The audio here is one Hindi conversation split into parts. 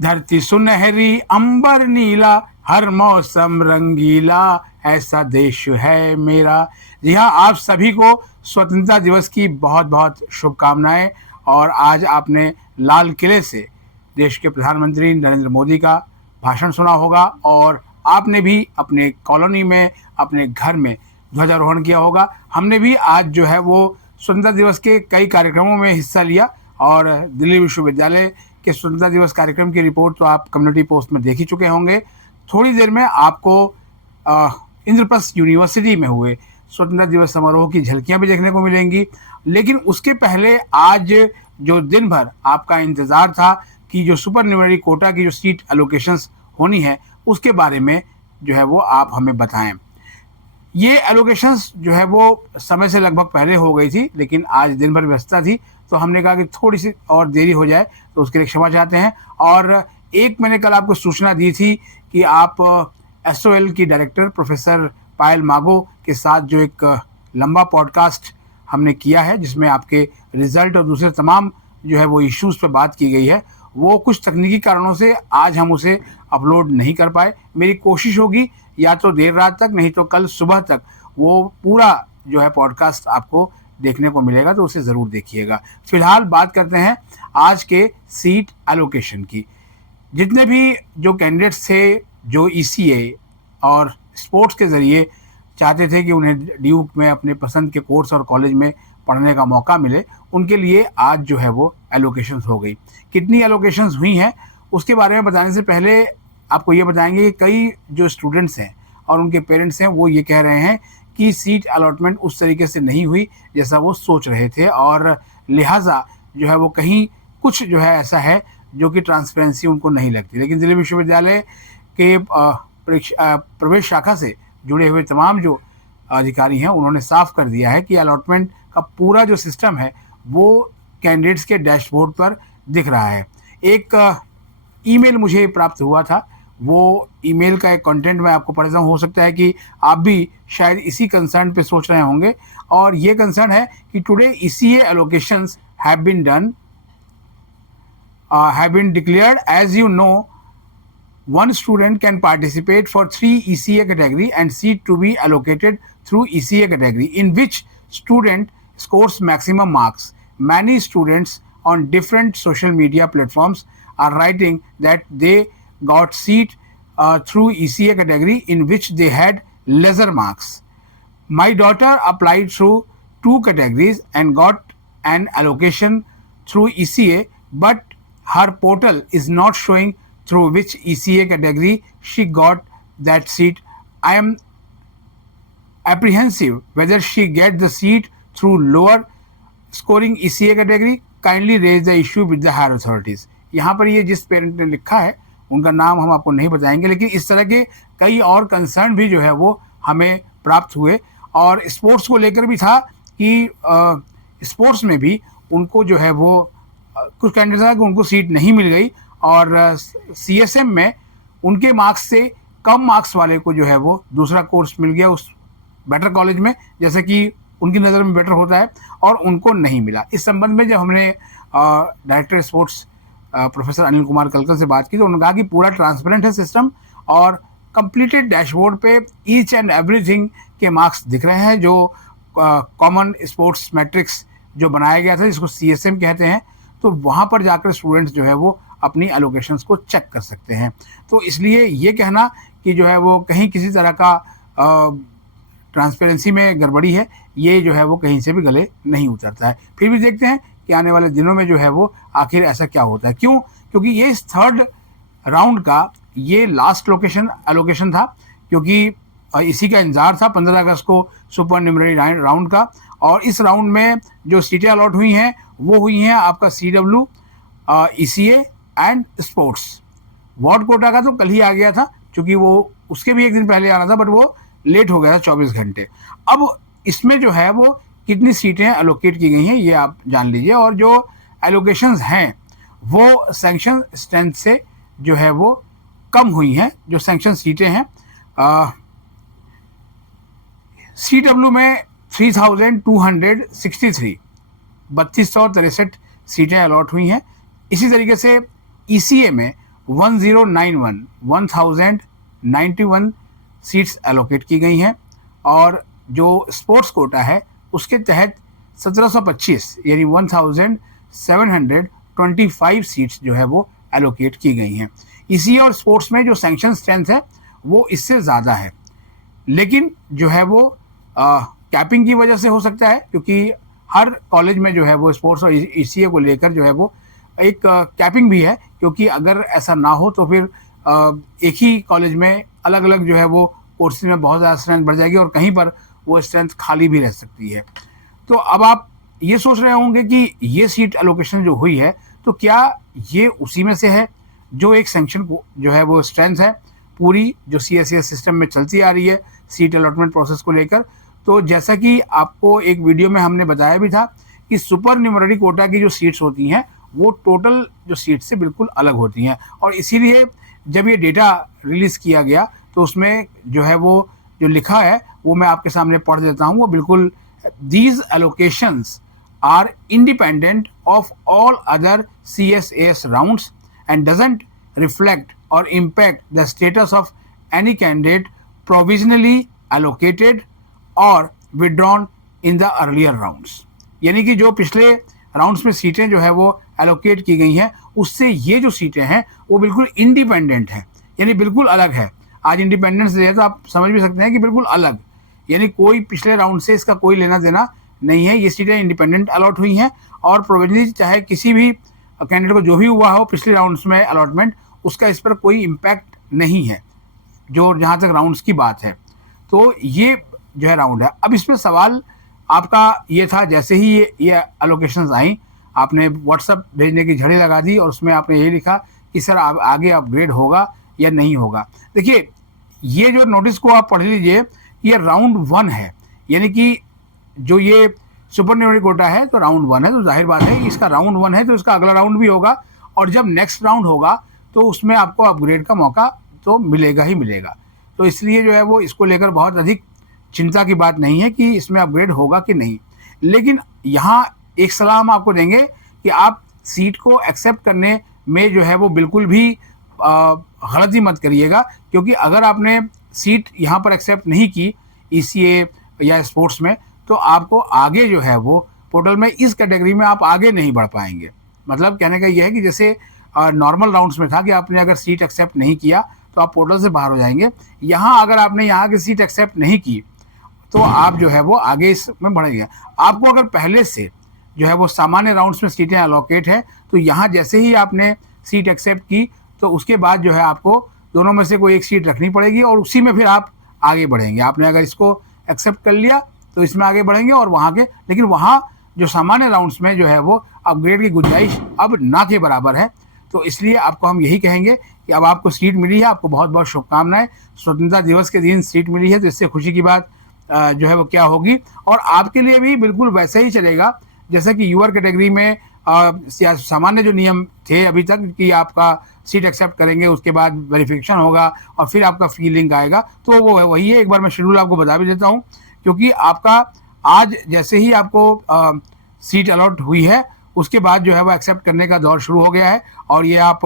धरती सुनहरी अंबर नीला, हर मौसम रंगीला, ऐसा देश है मेरा। जी हाँ, आप सभी को स्वतंत्रता दिवस की बहुत बहुत शुभकामनाएं। और आज आपने लाल किले से देश के प्रधानमंत्री नरेंद्र मोदी का भाषण सुना होगा, और आपने भी अपने कॉलोनी में, अपने घर में ध्वजारोहण किया होगा। हमने भी आज जो है वो स्वतंत्रता दिवस के कई कार्यक्रमों में हिस्सा लिया, और दिल्ली विश्वविद्यालय के स्वतंत्रता दिवस कार्यक्रम की रिपोर्ट तो आप कम्युनिटी पोस्ट में देख ही चुके होंगे। थोड़ी देर में आपको इंद्रप्रस्थ यूनिवर्सिटी में हुए स्वतंत्रता दिवस समारोह की झलकियां भी देखने को मिलेंगी। लेकिन उसके पहले आज जो दिन भर आपका इंतजार था कि जो सुपर न्यूमरी कोटा की जो सीट एलोकेशंस होनी है, उसके बारे में जो है वो आप हमें बताएं। ये एलोकेशंस जो है वो समय से लगभग पहले हो गई थी, लेकिन आज दिन भर व्यस्तता थी, तो हमने कहा कि थोड़ी सी और देरी हो जाए, तो उसके लिए क्षमा चाहते हैं। और एक मैंने कल आपको सूचना दी थी कि आप एसओएल की डायरेक्टर प्रोफेसर पायल मागो के साथ जो एक लंबा पॉडकास्ट हमने किया है, जिसमें आपके रिजल्ट और दूसरे तमाम जो है वो इश्यूज पर बात की गई है, वो कुछ तकनीकी कारणों से आज हम उसे अपलोड नहीं कर पाए। मेरी कोशिश होगी या तो देर रात तक, नहीं तो कल सुबह तक वो पूरा जो है पॉडकास्ट आपको देखने को मिलेगा, तो उसे ज़रूर देखिएगा। फिलहाल बात करते हैं आज के सीट एलोकेशन की। जितने भी जो कैंडिडेट्स थे, जो ईसीए और स्पोर्ट्स के ज़रिए चाहते थे कि उन्हें ड्यूक में अपने पसंद के कोर्स और कॉलेज में पढ़ने का मौका मिले, उनके लिए आज जो है वो एलोकेशंस हो गई। कितनी एलोकेशंस हुई हैं उसके बारे में बताने से पहले आपको ये बताएंगे कि कई जो स्टूडेंट्स हैं और उनके पेरेंट्स हैं, वो ये कह रहे हैं कि सीट अलॉटमेंट उस तरीके से नहीं हुई जैसा वो सोच रहे थे, और लिहाजा जो है वो कहीं कुछ जो है ऐसा है जो कि ट्रांसपेरेंसी उनको नहीं लगती। लेकिन दिल्ली विश्वविद्यालय के प्रवेश शाखा से जुड़े हुए तमाम जो अधिकारी हैं, उन्होंने साफ कर दिया है कि अलॉटमेंट का पूरा जो सिस्टम है वो कैंडिडेट्स के डैशबोर्ड पर दिख रहा है। एक ईमेल मुझे प्राप्त हुआ था, वो ईमेल का एक कंटेंट मैं आपको पढ़ता हूँ। हो सकता है कि आप भी शायद इसी कंसर्न पे सोच रहे होंगे, और ये कंसर्न है कि today ECA allocations have been done, have been declared. As you know, one student can participate for 3 ECA category and seat to be allocated through ECA category, in which student scores maximum marks. Many students on different social media platforms are writing that they got seat through ECA category in which they had lesser marks. My daughter applied through 2 categories and got an allocation through ECA, but her portal is not showing through which ECA category she got that seat. I am apprehensive whether she get the seat through lower scoring ECA category. Kindly raise the issue with the higher authorities. यहाँ पर ये जिस पेरेंट ने लिखा है उनका नाम हम आपको नहीं बताएंगे, लेकिन इस तरह के कई और कंसर्न भी जो है वो हमें प्राप्त हुए। और स्पोर्ट्स को लेकर भी था कि स्पोर्ट्स में भी उनको जो है वो कुछ कैंडिडेट था कि उनको सीट नहीं मिल गई, और सीएसएम में उनके मार्क्स से कम मार्क्स वाले को जो है वो दूसरा कोर्स मिल गया उस बेटर कॉलेज में, जैसे कि उनकी नज़र में बेटर होता है, और उनको नहीं मिला। इस संबंध में जब हमने director sports professor Anil Kumar कलकल से बात की, तो उन्होंने कहा कि पूरा ट्रांसपेरेंट है सिस्टम, और कंप्लीटेड डैशबोर्ड पे ईच एंड एवरीथिंग के मार्क्स दिख रहे हैं, जो कॉमन स्पोर्ट्स मैट्रिक्स जो बनाया गया था, जिसको सीएसएम कहते हैं, तो वहाँ पर जाकर स्टूडेंट्स जो है वो अपनी एलोकेशंस को चेक कर सकते हैं। तो इसलिए ये कहना कि जो है वो कहीं किसी तरह का ट्रांसपेरेंसी में गड़बड़ी है, ये जो है वो कहीं से भी गले नहीं उतरता है। फिर भी देखते हैं कि आने वाले दिनों में जो है वो आखिर ऐसा क्या होता है। क्यों? क्योंकि ये इस थर्ड राउंड का ये लास्ट एलोकेशन था, क्योंकि इसी का इंतजार था 15 अगस्त को सुपर न्यूमरी राउंड का। और इस राउंड में जो सीटें अलॉट हुई हैं वो हुई हैं आपका CW, ECA and sports. Ward quota का तो कल ही आ गया था, क्योंकि वो उसके भी एक दिन पहले आना था, बट वो लेट हो गया था 24 घंटे। अब इसमें जो है वो कितनी सीटें एलोकेट की गई हैं ये आप जान लीजिए, और जो एलोकेशंस हैं वो सैंक्शन स्ट्रेंथ से जो है वो कम हुई हैं। जो सैंक्शन सीटें हैं CW में 3263 3263 सीटें अलॉट हुई हैं। इसी तरीके से ECA में 1091 सीट्स एलोकेट की गई हैं और जो स्पोर्ट्स कोटा है उसके तहत 1725 यानी 1725 सीट्स जो है वो एलोकेट की गई हैं। इसी और स्पोर्ट्स में जो सैंक्शन स्ट्रेंथ है वो इससे ज़्यादा है, लेकिन जो है वो कैपिंग की वजह से हो सकता है, क्योंकि हर कॉलेज में जो है वो स्पोर्ट्स और ईसीए को लेकर जो है वो एक कैपिंग भी है, क्योंकि अगर ऐसा ना हो तो फिर एक ही कॉलेज में अलग अलग जो है वो कोर्सेज में बहुत ज़्यादा स्ट्रेंथ बढ़ जाएगी और कहीं पर वो स्ट्रेंथ खाली भी रह सकती है। तो अब आप ये सोच रहे होंगे कि ये सीट एलोकेशन जो हुई है तो क्या ये उसी में से है जो एक सैंक्शन को जो है वो स्ट्रेंथ है पूरी जो CSES सिस्टम में चलती आ रही है सीट अलॉटमेंट प्रोसेस को लेकर। तो जैसा कि आपको एक वीडियो में हमने बताया भी था कि सुपर न्यूमररी कोटा की जो सीट्स होती हैं वो टोटल जो सीट्स से बिल्कुल अलग होती हैं, और इसीलिए जब ये डेटा रिलीज़ किया गया तो उसमें जो है वो जो लिखा है वो मैं आपके सामने पढ़ देता हूँ। वो बिल्कुल, these allocations are independent of all other CSAS rounds and doesn't reflect or impact the status of any candidate provisionally allocated or withdrawn in the earlier rounds। यानी कि जो पिछले राउंड्स में सीटें जो है वो एलोकेट की गई हैं उससे ये जो सीटें हैं वो बिल्कुल इंडिपेंडेंट हैं, यानी बिल्कुल अलग है। आज इंडिपेंडेंस डे है तो आप समझ भी सकते हैं कि बिल्कुल अलग, यानी कोई पिछले राउंड से इसका कोई लेना देना नहीं है। ये सीटें इंडिपेंडेंट अलॉट हुई हैं और प्रोविजनली चाहे किसी भी कैंडिडेट को जो भी हुआ हो पिछले राउंड्स में अलॉटमेंट, उसका इस पर कोई इम्पैक्ट नहीं है जो जहाँ तक राउंड्स की बात है। तो ये जो है राउंड है। अब इसमें सवाल आपका ये था, जैसे ही ये एलोकेशंस आई आपने व्हाट्सअप भेजने की झड़ी लगा दी और उसमें आपने ये लिखा कि सर आगे अपग्रेड होगा या नहीं होगा। देखिए, ये जो नोटिस को आप पढ़ लीजिए, ये राउंड 1 है, यानी कि जो ये सुपर न्यूमररी कोटा है तो राउंड 1 है, तो जाहिर बात है इसका राउंड 1 है तो इसका अगला राउंड भी होगा, और जब नेक्स्ट राउंड होगा तो उसमें आपको अपग्रेड का मौका तो मिलेगा ही मिलेगा। तो इसलिए जो है वो इसको लेकर बहुत अधिक चिंता की बात नहीं है कि इसमें अपग्रेड होगा कि नहीं। लेकिन यहाँ एक सलाह हम आपको देंगे कि आप सीट को एक्सेप्ट करने में जो है वो बिल्कुल भी गलती मत करिएगा, क्योंकि अगर आपने सीट यहाँ पर एक्सेप्ट नहीं की ECA या स्पोर्ट्स में तो आपको आगे जो है वो पोर्टल में इस कैटेगरी में आप आगे नहीं बढ़ पाएंगे। मतलब कहने का यह है कि जैसे नॉर्मल राउंड्स में था कि आपने अगर सीट एक्सेप्ट नहीं किया तो आप पोर्टल से बाहर हो जाएंगे, यहाँ अगर आपने यहाँ की सीट एक्सेप्ट नहीं की तो आप जो है वो आगे इसमें बढ़ेंगे। आपको अगर पहले से जो है वो सामान्य राउंड्स में सीटें अलोकेट है तो यहाँ जैसे ही आपने सीट एक्सेप्ट की तो उसके बाद जो है आपको दोनों में से कोई एक सीट रखनी पड़ेगी और उसी में फिर आप आगे बढ़ेंगे। आपने अगर इसको एक्सेप्ट कर लिया तो इसमें आगे बढ़ेंगे और वहाँ के, लेकिन वहाँ जो सामान्य राउंड्स में जो है वो अपग्रेड की गुंजाइश अब ना के बराबर है। तो इसलिए आपको हम यही कहेंगे कि अब आपको सीट मिली है, आपको बहुत बहुत शुभकामनाएं। स्वतंत्रता दिवस के दिन सीट मिली है तो इससे खुशी की बात जो है वो क्या होगी, और आपके लिए भी बिल्कुल वैसा ही चलेगा जैसा कि यूआर कैटेगरी में सामान्य जो नियम थे अभी तक कि आपका सीट एक्सेप्ट करेंगे, उसके बाद वेरिफिकेशन होगा और फिर आपका फी लिंक आएगा, तो वो वही है। एक बार मैं शेड्यूल आपको बता भी देता हूँ, क्योंकि आपका आज जैसे ही आपको सीट अलॉट हुई है उसके बाद जो है वो एक्सेप्ट करने का दौर शुरू हो गया है, और ये आप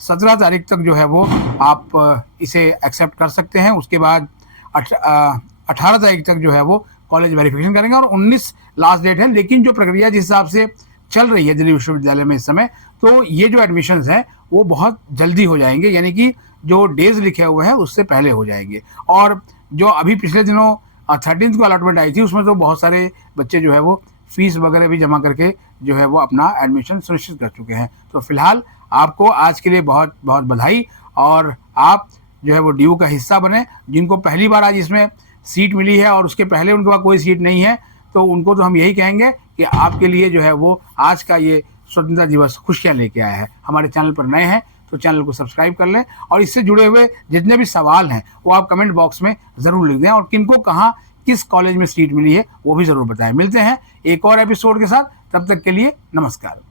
17 तारीख तक जो है वो आप इसे एक्सेप्ट कर सकते हैं। उसके बाद 18 तारीख तक जो है वो कॉलेज वेरिफिकेशन करेंगे और 19 लास्ट डेट है। लेकिन जो प्रक्रिया जिस हिसाब से चल रही है दिल्ली विश्वविद्यालय में इस समय, तो ये जो एडमिशन्स हैं वो बहुत जल्दी हो जाएंगे, यानी कि जो डेज लिखे हुए हैं उससे पहले हो जाएंगे। और जो अभी पिछले दिनों 13 को अलॉटमेंट आई थी उसमें तो बहुत सारे बच्चे जो है वो फीस वगैरह भी जमा करके जो है वो अपना एडमिशन सुनिश्चित कर चुके हैं। तो फिलहाल आपको आज के लिए बहुत बहुत बधाई, और आप जो है वो ड्यू का हिस्सा बने। जिनको पहली बार आज इसमें सीट मिली है और उसके पहले उनके पास कोई सीट नहीं है तो उनको तो हम यही कहेंगे कि आपके लिए जो है वो आज का ये स्वतंत्रता दिवस खुशियाँ लेके आया है। हमारे चैनल पर नए हैं तो चैनल को सब्सक्राइब कर लें, और इससे जुड़े हुए जितने भी सवाल हैं वो आप कमेंट बॉक्स में ज़रूर लिख दें, और किनको कहाँ किस कॉलेज में सीट मिली है वो भी ज़रूर बताएं। मिलते हैं एक और एपिसोड के साथ, तब तक के लिए नमस्कार।